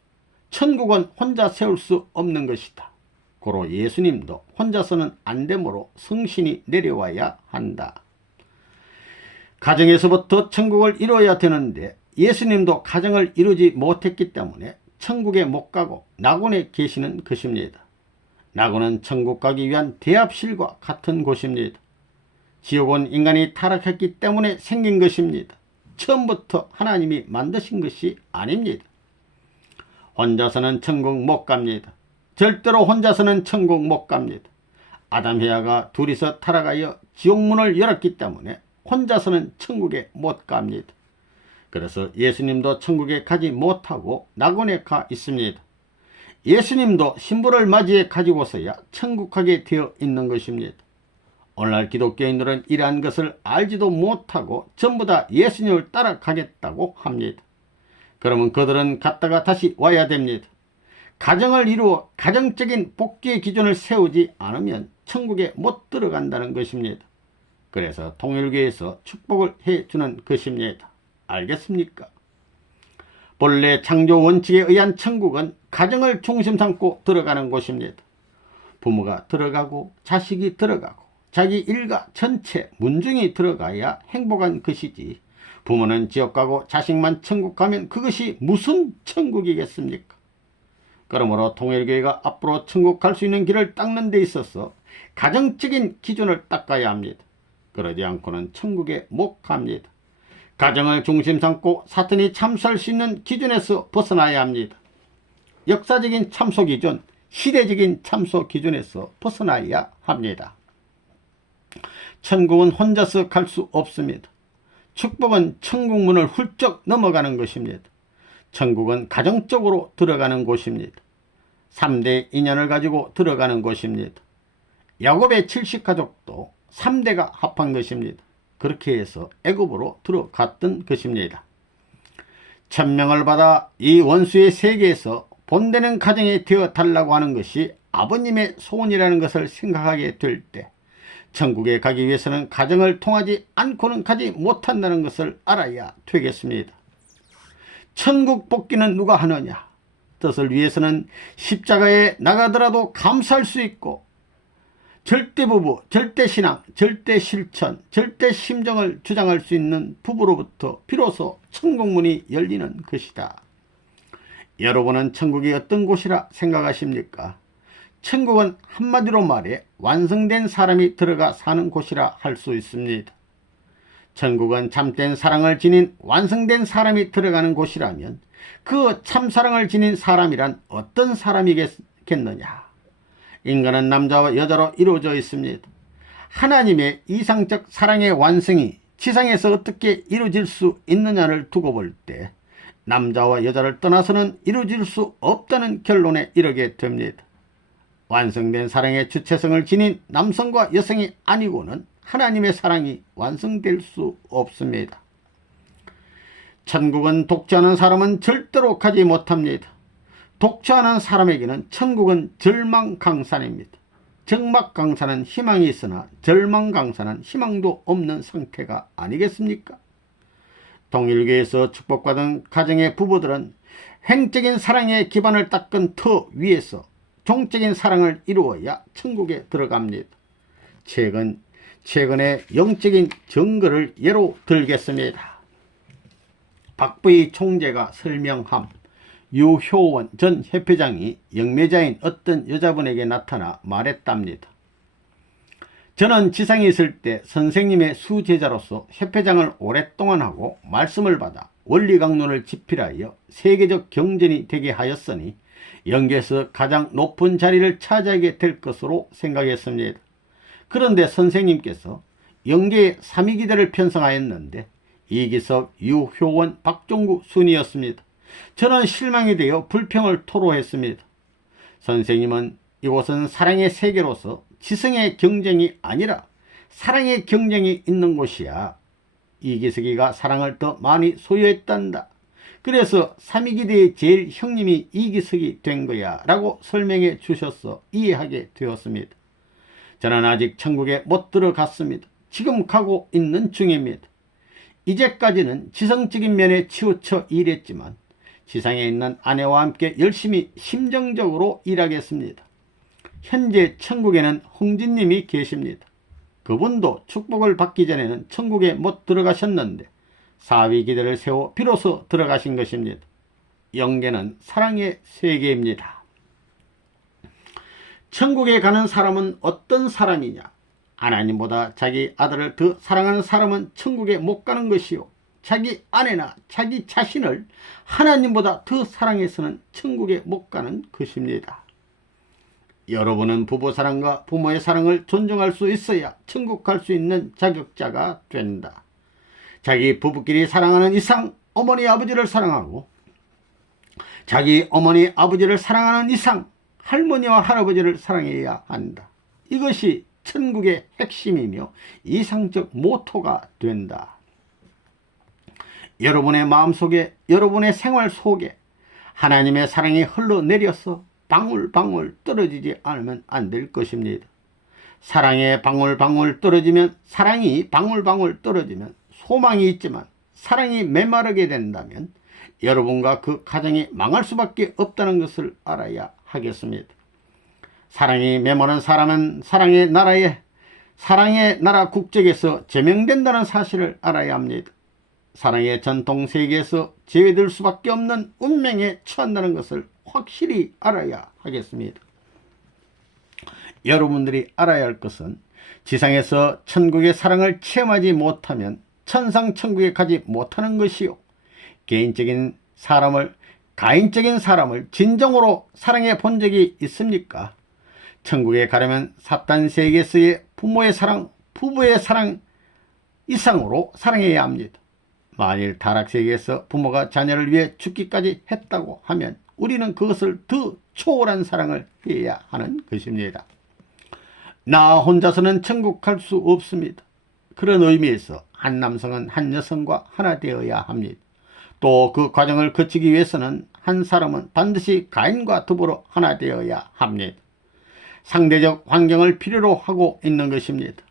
천국은 혼자 세울 수 없는 것이다. 고로 예수님도 혼자서는 안 되므로 성신이 내려와야 한다. 가정에서부터 천국을 이루어야 되는데 예수님도 가정을 이루지 못했기 때문에 천국에 못 가고 낙원에 계시는 것입니다. 낙원은 천국 가기 위한 대합실과 같은 곳입니다. 지옥은 인간이 타락했기 때문에 생긴 것입니다. 처음부터 하나님이 만드신 것이 아닙니다. 혼자서는 천국 못 갑니다. 절대로 혼자서는 천국 못 갑니다. 아담 해와가 둘이서 타락하여 지옥문을 열었기 때문에 혼자서는 천국에 못 갑니다. 그래서 예수님도 천국에 가지 못하고 낙원에 가 있습니다. 예수님도 신부를 맞이해 가지고서야 천국하게 되어 있는 것입니다. 오늘날 기독교인들은 이러한 것을 알지도 못하고 전부 다 예수님을 따라가겠다고 합니다. 그러면 그들은 갔다가 다시 와야 됩니다. 가정을 이루어 가정적인 복귀의 기준을 세우지 않으면 천국에 못 들어간다는 것입니다. 그래서 통일교에서 축복을 해주는 것입니다. 알겠습니까? 본래 창조 원칙에 의한 천국은 가정을 중심 삼고 들어가는 곳입니다. 부모가 들어가고 자식이 들어가고 자기 일가 전체 문중이 들어가야 행복한 것이지, 부모는 지옥 가고 자식만 천국 가면 그것이 무슨 천국이겠습니까? 그러므로 통일교회가 앞으로 천국 갈 수 있는 길을 닦는 데 있어서 가정적인 기준을 닦아야 합니다. 그러지 않고는 천국에 못 갑니다. 가정을 중심 삼고 사탄이 참수할 수 있는 기준에서 벗어나야 합니다. 역사적인 참소 기준, 시대적인 참소 기준에서 벗어나야 합니다. 천국은 혼자서 갈 수 없습니다. 축복은 천국문을 훌쩍 넘어가는 것입니다. 천국은 가정적으로 들어가는 곳입니다. 3대 인연을 가지고 들어가는 곳입니다. 야곱의 70가족도 3대가 합한 것입니다. 그렇게 해서 애굽으로 들어갔던 것입니다. 천명을 받아 이 원수의 세계에서 본되는 가정이 되어 달라고 하는 것이 아버님의 소원이라는 것을 생각하게 될 때 천국에 가기 위해서는 가정을 통하지 않고는 가지 못한다는 것을 알아야 되겠습니다. 천국 복귀는 누가 하느냐? 뜻을 위해서는 십자가에 나가더라도 감사할 수 있고 절대부부, 절대신앙, 절대실천, 절대심정을 주장할 수 있는 부부로부터 비로소 천국문이 열리는 것이다. 여러분은 천국이 어떤 곳이라 생각하십니까? 천국은 한마디로 말해 완성된 사람이 들어가 사는 곳이라 할 수 있습니다. 천국은 참된 사랑을 지닌 완성된 사람이 들어가는 곳이라면 그 참사랑을 지닌 사람이란 어떤 사람이겠느냐? 인간은 남자와 여자로 이루어져 있습니다. 하나님의 이상적 사랑의 완성이 지상에서 어떻게 이루어질 수 있느냐를 두고 볼 때 남자와 여자를 떠나서는 이루어질 수 없다는 결론에 이르게 됩니다. 완성된 사랑의 주체성을 지닌 남성과 여성이 아니고는 하나님의 사랑이 완성될 수 없습니다. 천국은 독주하는 사람은 절대로 가지 못합니다. 독주하는 사람에게는 천국은 절망강산입니다. 적막강산은 희망이 있으나 절망강산은 희망도 없는 상태가 아니겠습니까? 통일교에서 축복받은 가정의 부부들은 횡적인 사랑의 기반을 닦은 터 위에서 종적인 사랑을 이루어야 천국에 들어갑니다. 최근에 영적인 증거를 예로 들겠습니다. 박부희 총재가 설명함 유효원 전 협회장이 영매자인 어떤 여자분에게 나타나 말했답니다. 저는 지상에 있을 때 선생님의 수제자로서 협회장을 오랫동안 하고 말씀을 받아 원리강론을 집필하여 세계적 경전이 되게 하였으니 영계에서 가장 높은 자리를 차지하게 될 것으로 생각했습니다. 그런데 선생님께서 영계의 3위기대를 편성하였는데 이기석, 유효원, 박종구 순이었습니다. 저는 실망이 되어 불평을 토로했습니다. 선생님은 이곳은 사랑의 세계로서 지성의 경쟁이 아니라 사랑의 경쟁이 있는 곳이야. 이기석이가 사랑을 더 많이 소유했단다. 그래서 삼위기대의 제일 형님이 이기석이 된 거야 라고 설명해 주셔서 이해하게 되었습니다. 저는 아직 천국에 못 들어갔습니다. 지금 가고 있는 중입니다. 이제까지는 지성적인 면에 치우쳐 일했지만 지상에 있는 아내와 함께 열심히 심정적으로 일하겠습니다. 현재 천국에는 홍진님이 계십니다. 그분도 축복을 받기 전에는 천국에 못 들어가셨는데 사위기대를 세워 비로소 들어가신 것입니다. 영계는 사랑의 세계입니다. 천국에 가는 사람은 어떤 사람이냐? 하나님보다 자기 아들을 더 사랑하는 사람은 천국에 못 가는 것이요, 자기 아내나 자기 자신을 하나님보다 더 사랑해서는 천국에 못 가는 것입니다. 여러분은 부부 사랑과 부모의 사랑을 존중할 수 있어야 천국 갈 수 있는 자격자가 된다. 자기 부부끼리 사랑하는 이상 어머니 아버지를 사랑하고, 자기 어머니 아버지를 사랑하는 이상 할머니와 할아버지를 사랑해야 한다. 이것이 천국의 핵심이며 이상적 모토가 된다. 여러분의 마음속에, 여러분의 생활 속에 하나님의 사랑이 흘러내려서 방울방울 떨어지지 않으면 안 될 것입니다. 사랑에 방울방울 떨어지면, 사랑이 방울방울 떨어지면 소망이 있지만 사랑이 메마르게 된다면 여러분과 그 가정이 망할 수밖에 없다는 것을 알아야 하겠습니다. 사랑이 메마른 사람은 사랑의 나라 국적에서 제명된다는 사실을 알아야 합니다. 사랑의 전통 세계에서 제외될 수밖에 없는 운명에 처한다는 것을 확실히 알아야 하겠습니다. 여러분들이 알아야 할 것은 지상에서 천국의 사랑을 체험하지 못하면 천상 천국에 가지 못하는 것이요, 가인적인 사람을 진정으로 사랑해 본 적이 있습니까? 천국에 가려면 사탄 세계에서의 부모의 사랑, 부부의 사랑 이상으로 사랑해야 합니다. 만일 타락 세계에서 부모가 자녀를 위해 죽기까지 했다고 하면 우리는 그것을 더 초월한 사랑을 해야 하는 것입니다. 나 혼자서는 천국 갈 수 없습니다. 그런 의미에서 한 남성은 한 여성과 하나 되어야 합니다. 또 그 과정을 거치기 위해서는 한 사람은 반드시 가인과 더불어 하나 되어야 합니다. 상대적 환경을 필요로 하고 있는 것입니다.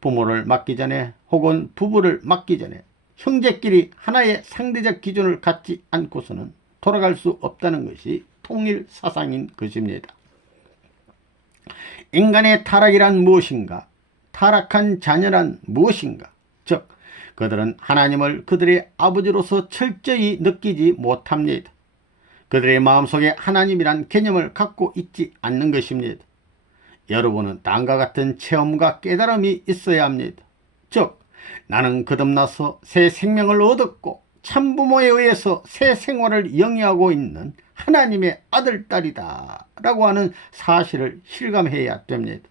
부모를 맡기 전에 혹은 부부를 맡기 전에 형제끼리 하나의 상대적 기준을 갖지 않고서는 돌아갈 수 없다는 것이 통일 사상인 것입니다. 인간의 타락이란 무엇인가? 타락한 자녀란 무엇인가? 즉, 그들은 하나님을 그들의 아버지로서 철저히 느끼지 못합니다. 그들의 마음속에 하나님이란 개념을 갖고 있지 않는 것입니다. 여러분은 다음과 같은 체험과 깨달음이 있어야 합니다. 즉, 나는 거듭나서 새 생명을 얻었고 참부모에 의해서 새 생활을 영위하고 있는 하나님의 아들, 딸이다 라고 하는 사실을 실감해야 됩니다.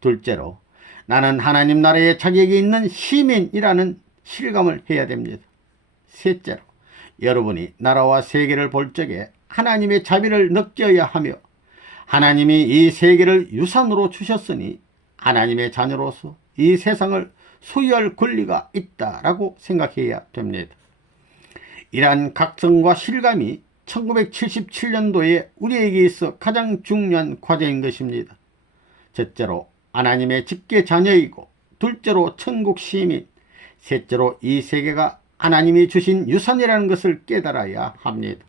둘째로, 나는 하나님 나라의 자격이 있는 시민이라는 실감을 해야 됩니다. 셋째로, 여러분이 나라와 세계를 볼 적에 하나님의 자비를 느껴야 하며 하나님이 이 세계를 유산으로 주셨으니 하나님의 자녀로서 이 세상을 소유할 권리가 있다라고 생각해야 됩니다. 이러한 각성과 실감이 1977년도에 우리에게 있어 가장 중요한 과제인 것입니다. 첫째로 하나님의 직계 자녀이고, 둘째로 천국 시민, 셋째로 이 세계가 하나님이 주신 유산이라는 것을 깨달아야 합니다.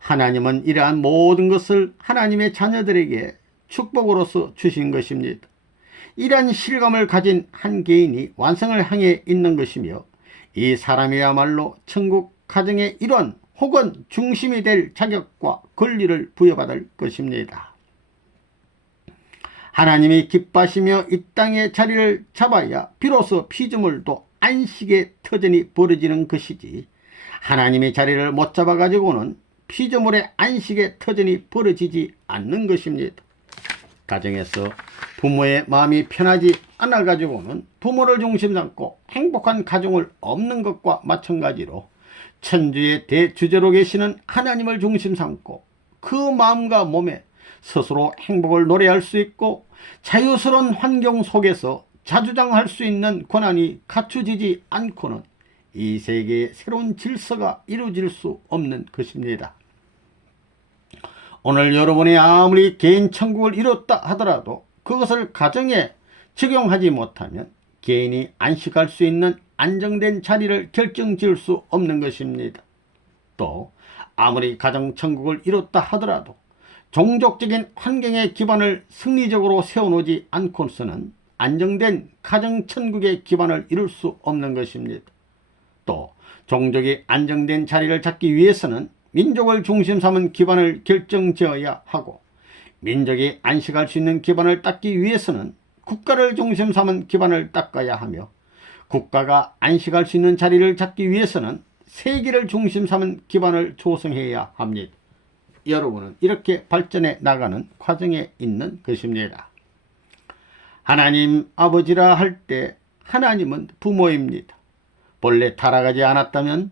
하나님은 이러한 모든 것을 하나님의 자녀들에게 축복으로서 주신 것입니다. 이러한 실감을 가진 한 개인이 완성을 향해 있는 것이며, 이 사람이야말로 천국 가정의 일원 혹은 중심이 될 자격과 권리를 부여받을 것입니다. 하나님이 기뻐하시며 이 땅의 자리를 잡아야 비로소 피조물도 안식의 터전이 벌어지는 것이지, 하나님의 자리를 못 잡아가지고는 피조물의 안식의 터전이 벌어지지 않는 것입니다. 가정에서 부모의 마음이 편하지 않아 가지고는 부모를 중심 삼고 행복한 가정을 없는 것과 마찬가지로, 천주의 대주제로 계시는 하나님을 중심 삼고 그 마음과 몸에 스스로 행복을 노래할 수 있고 자유스러운 환경 속에서 자주장할 수 있는 권한이 갖춰지지 않고는 이 세계의 새로운 질서가 이루어질 수 없는 것입니다. 오늘 여러분이 아무리 개인 천국을 이뤘다 하더라도 그것을 가정에 적용하지 못하면 개인이 안식할 수 있는 안정된 자리를 결정지을 수 없는 것입니다. 또 아무리 가정 천국을 이뤘다 하더라도 종족적인 환경의 기반을 승리적으로 세워놓지 않고서는 안정된 가정 천국의 기반을 이룰 수 없는 것입니다. 또 종족이 안정된 자리를 잡기 위해서는 민족을 중심 삼은 기반을 결정지어야 하고, 민족이 안식할 수 있는 기반을 닦기 위해서는 국가를 중심 삼은 기반을 닦아야 하며, 국가가 안식할 수 있는 자리를 잡기 위해서는 세계를 중심 삼은 기반을 조성해야 합니다. 여러분은 이렇게 발전해 나가는 과정에 있는 것입니다. 하나님 아버지라 할 때 하나님은 부모입니다. 본래 타락하지 않았다면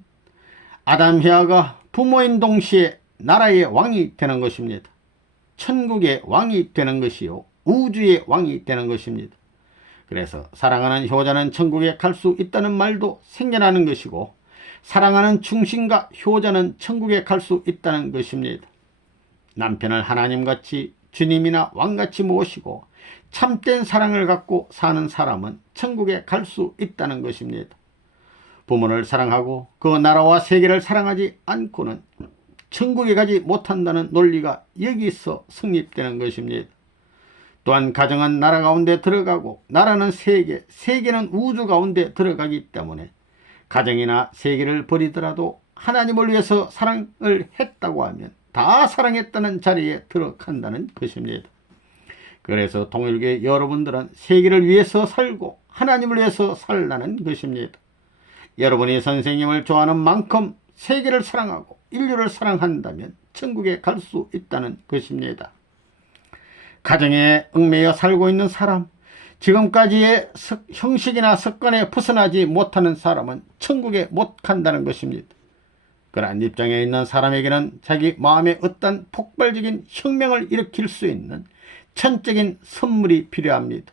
아담 헤아가 부모인 동시에 나라의 왕이 되는 것입니다. 천국의 왕이 되는 것이요 우주의 왕이 되는 것입니다. 그래서 사랑하는 효자는 천국에 갈 수 있다는 말도 생겨나는 것이고, 사랑하는 충신과 효자는 천국에 갈 수 있다는 것입니다. 남편을 하나님같이 주님이나 왕같이 모시고 참된 사랑을 갖고 사는 사람은 천국에 갈 수 있다는 것입니다. 부모를 사랑하고 그 나라와 세계를 사랑하지 않고는 천국에 가지 못한다는 논리가 여기서 성립되는 것입니다. 또한 가정은 나라 가운데 들어가고 나라는 세계, 세계는 우주 가운데 들어가기 때문에 가정이나 세계를 버리더라도 하나님을 위해서 사랑을 했다고 하면 다 사랑했다는 자리에 들어간다는 것입니다. 그래서 통일교회 여러분들은 세계를 위해서 살고 하나님을 위해서 살라는 것입니다. 여러분이 선생님을 좋아하는 만큼 세계를 사랑하고 인류를 사랑한다면 천국에 갈 수 있다는 것입니다. 가정에 얽매여 살고 있는 사람, 지금까지의 형식이나 습관에 벗어나지 못하는 사람은 천국에 못 간다는 것입니다. 그러한 입장에 있는 사람에게는 자기 마음에 어떤 폭발적인 혁명을 일으킬 수 있는 천적인 선물이 필요합니다.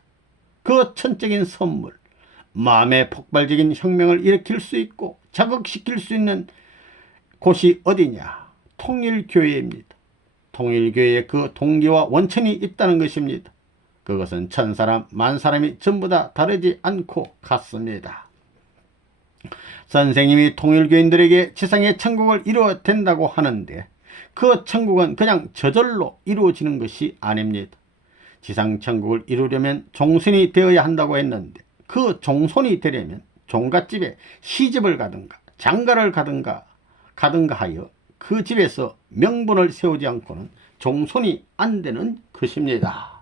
그 천적인 선물, 마음의 폭발적인 혁명을 일으킬 수 있고 자극시킬 수 있는 곳이 어디냐? 통일교회입니다. 통일교회에 그 동기와 원천이 있다는 것입니다. 그것은 천사람 만사람이 전부 다 다르지 않고 같습니다. 선생님이 통일교인들에게 지상의 천국을 이루어야 된다고 하는데 그 천국은 그냥 저절로 이루어지는 것이 아닙니다. 지상 천국을 이루려면 종손이 되어야 한다고 했는데 그 종손이 되려면 종갓집에 시집을 가든가 장가를 가든가 하여 그 집에서 명분을 세우지 않고는 종손이 안 되는 것입니다.